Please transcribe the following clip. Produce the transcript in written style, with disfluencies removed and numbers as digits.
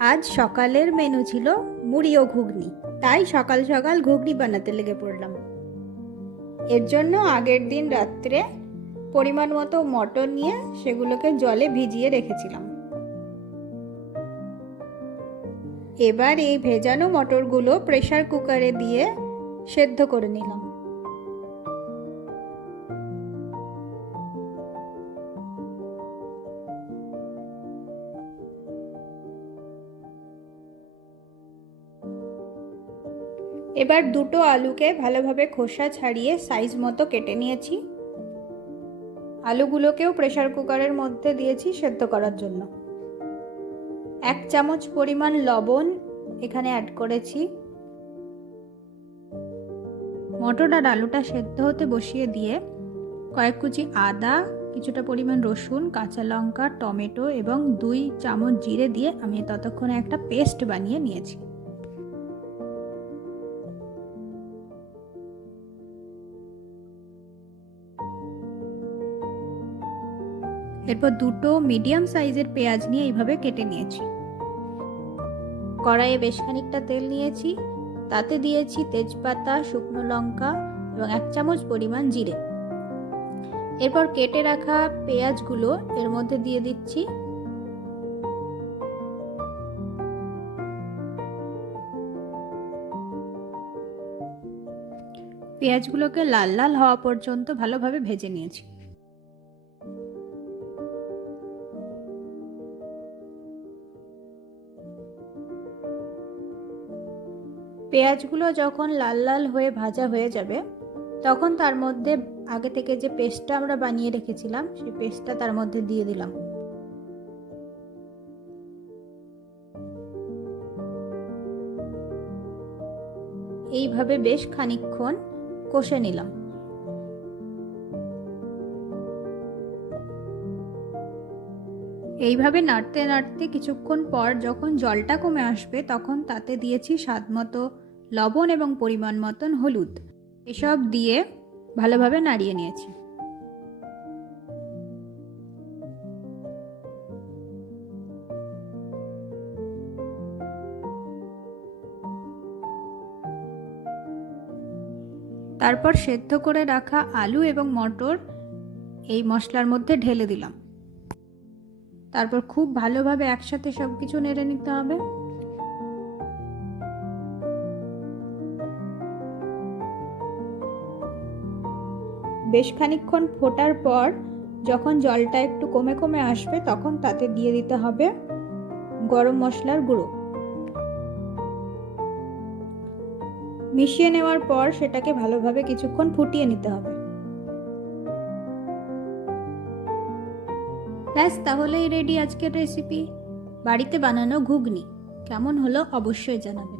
আজ সকালের মেনু ছিল মুড়ি ও ঘুগনি, তাই সকাল সকাল ঘুগনি বানাতে লেগে পড়লাম। এর জন্য আগের দিন রাত্রে পরিমাণ মতো মটর নিয়ে সেগুলোকে জলে ভিজিয়ে রেখেছিলাম। এবার এই ভেজানো মটরগুলো প্রেসার কুকারে দিয়ে সেদ্ধ করে নিলাম। এবার দুটো আলুকে ভালোভাবে খোসা ছাড়িয়ে সাইজ মতো কেটে নিয়েছি। আলুগুলোকেও প্রেসার কুকারের মধ্যে দিয়েছি সেদ্ধ করার জন্য। 1 চামচ পরিমাণ লবণ এখানে অ্যাড করেছি। মটর আর আলুটা সেদ্ধ হতে বসিয়ে দিয়ে কয়েক কুচি আদা, কিছুটা পরিমাণ রসুন, কাঁচা লঙ্কা, টমেটো এবং 2 চামচ জিরে দিয়ে আমি ততক্ষণে একটা পেস্ট বানিয়ে নিয়েছি। এরপর দুটো মিডিয়াম সাইজের পেঁয়াজ নিয়ে এইভাবে কেটে নিয়েছি। কড়াইয়ে বেশ খানিকটা তেল নিয়েছি, তাতে দিয়েছি তেজপাতা, শুকনো লঙ্কা এবং 1 চামচ পরিমাণ জিরে। এরপর কেটে রাখা পেঁয়াজগুলো এর মধ্যে দিয়ে দিচ্ছি। পেঁয়াজগুলোকে লাল লাল হওয়া পর্যন্ত ভালোভাবে ভেজে নিয়েছি। পেঁয়াজগুলো যখন লাল লাল হয়ে ভাজা হয়ে যাবে, তখন তার মধ্যে আগে থেকে যে পেস্টটা আমরা বানিয়ে রেখেছিলাম সেই পেস্টটা তার মধ্যে দিয়ে দিলাম। এইভাবে বেশ খানিকক্ষণ কষে নিলাম। এইভাবে নাড়তে নাড়তে কিছুক্ষণ পর যখন জলটা কমে আসবে, তখন তাতে দিয়েছি স্বাদমতো লবণ এবং পরিমাণ মতন হলুদ। এসব দিয়ে ভালোভাবে নাড়িয়ে নিয়েছি। তারপর সেদ্ধ করে রাখা আলু এবং মটর এই মশলার মধ্যে ঢেলে দিলাম। তারপর খুব ভালোভাবে একসাথে সবকিছু নেড়ে নিতে হবে। বেশ খানিকক্ষণ ফোটার পর যখন জলটা একটু কমে কমে আসবে, তখন তাতে দিয়ে দিতে হবে গরম মশলার গুঁড়ো। মিশিয়ে নেওয়ার পর সেটাকে ভালোভাবে কিছুক্ষণ ফুটিয়ে নিতে হবে। ব্যাস, তাহলেই রেডি আজকের রেসিপি, বাড়িতে বানানো ঘুগনি। কেমন হলো অবশ্যই জানাবেন।